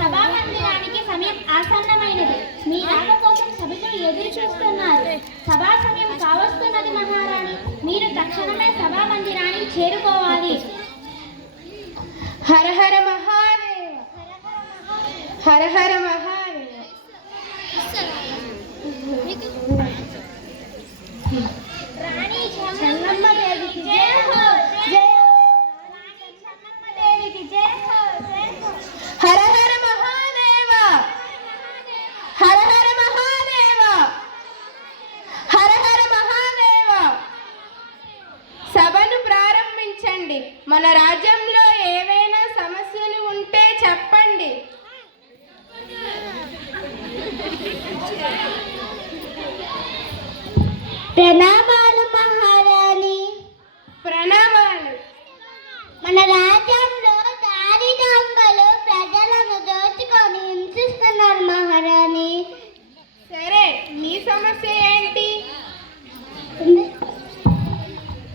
సభామందిరానికి సమయం ఆసన్నమైనది. మీ రాక కోసం సభికులు ఎదురు చూస్తున్నారు. సభా సమయం కావస్తున్నది మహారాణి. మీరు తక్షణమే సభామందిరానికి చేరుకోవాలి. హర హర మహాదేవ, హర హర మహాదేవ. రాణి చెన్నమ్మ దేవికి జై హో, జై హో. రాణి చెన్నమ్మ దేవికి జై హో, జై హో. హర హర మహాదేవ, హర హర మహాదేవ, హర హర మహాదేవ. సభను ప్రారంభించండి. మన రాజ్యంలో ఏవైనా సమస్యలు ఉంటే చెప్పండి. ప్రణామాలు మహారాణి. ప్రణామాలు. మన రాజ్యంలో దారి దొంగలు ప్రజలను దోచుకొని హింసిస్తున్నారు మహారాణి. సరే, మీ సమస్య ఏంటి?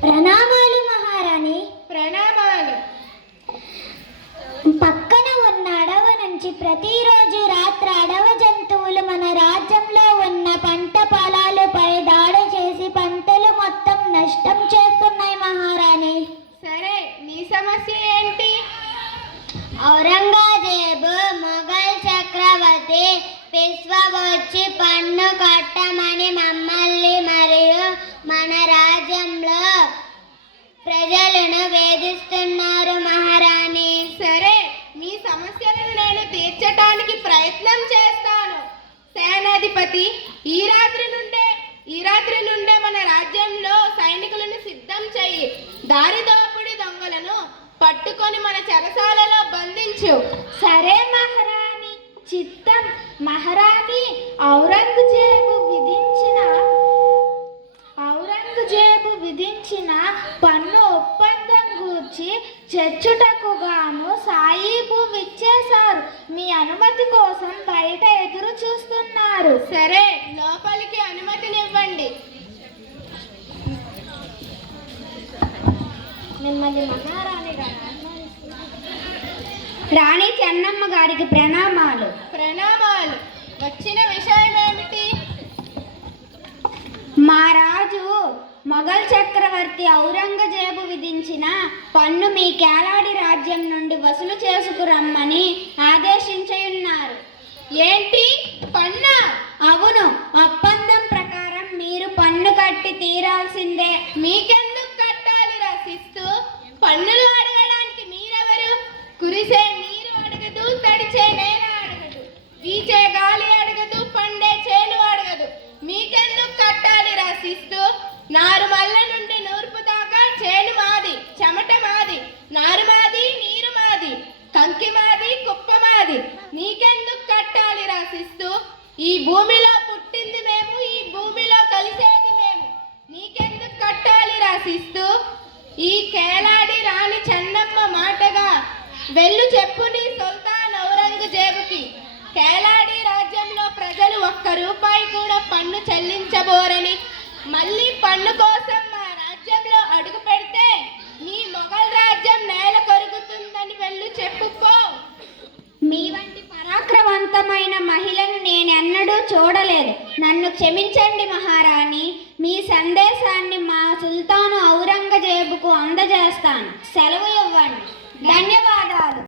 ప్రణామాలు మహారాణి. ప్రణామాలు. పక్కన ఉన్న అడవి నుంచి ప్రతిరోజు రాత్రి అడవి జంతువులు మన రాజ్యంలో ఉన్న పంట పొలాలపై దాడి చేసి పంటలు మొత్తం నష్టం చేస్తున్నాయి మహారాణి. సరే, మీ సమస్య ఏంటి? ఔరంగజేబు మొఘల్ చక్రవర్తి పిస్వా వచ్చి పన్ను కట్టమని మమ్మల్ని మరియు మన రాజ్యంలో ప్రజలను వేధిస్తున్నారు మహారాణి. సరే, మీ సమస్యలను నేను తీర్చడానికి ప్రయత్నం చేస్తాను. సేనాధిపతి, ఈ రాత్రి నుండే మన రాజ్యంలో సైనికులను సిద్ధం చెయ్యి. దారిదోపుడి దొంగలను పట్టుకొని మన చెరసాలలో బంధించు. సరే మహారాణి. చిత్తం మహారాణి. ఔరంగజేబు విధించిన పన్ను ఒప్పందం గూర్చి చర్చుటకు గాను సాయిబు విచ్చేశారు. మీ అనుమతి కోసం బయట ఎదురు చూస్తున్నారు. సరే, లోపలికి అనుమతినివ్వండి. మిమ్మల్ని మహారాణి గారు రాణి చెన్నమ్మ గారికి ప్రణామాలు. ప్రణామాలు. వచ్చిన విషయం ఏమిటి? మా రాజు మొఘల్ చక్రవర్తి ఔరంగజేబు విధించిన పన్ను మీ కేలాడి రాజ్యం నుండి వసూలు చేసుకురమ్మని ఆదేశించున్నారు. ఏంటి, పన్నా? అవును, ఒప్పందం ప్రకారం మీరు పన్ను కట్టి తీరాల్సిందే. మీకెందుకు కట్టాలి రాసిస్తూ? పన్నులు అడగడానికి మీరెవరు? కురిసే నీరు అడగదు, తడిచే నేల అడగదు, వీచే గాలి అడగదు, పండే చేను అడగదు. మీకెందుకు కట్టాలి రాసిస్తూ? నారుమల్ల నుండి నూర్పు దాకా చేను మాది, చెమట మాది, నారు మాది, నీరు మాది, కంకి మాది, కుప్ప మాది. నీకెందుకు కట్టాలి రాసిస్తూ? ఈ భూమిలో పుట్టింది మేము, ఈ భూమిలో కలిసేది మేము. నీకెందుకు కట్టాలి రాసిస్తూ? ఈ కేలాడి రాణి చెన్నమ్మ మాటగా వెళ్ళు చెప్పు నీ సుల్తాన్ ఔరంగజేబుకి. కేలాడి రాజ్యంలో ప్రజలు ఒక్క రూపాయి కూడా పన్ను చెల్లించబోరని, మళ్ళీ పన్ను కోసం మా రాజ్యంలో అడుగు పెడితే నీ మొఘల్ రాజ్యం నేల కొరుగుతుందని వెళ్ళు చెప్పుకో. మీ వంటి పరాక్రమవంతమైన మహిళను నేనెన్నడూ చూడలేదు. నన్ను క్షమించండి మహారాణి. మీ సందేశాన్ని మా సుల్తాను ఔరంగజేబుకు అందజేస్తాను. సెలవు ఇవ్వండి. ధన్యవాదాలు.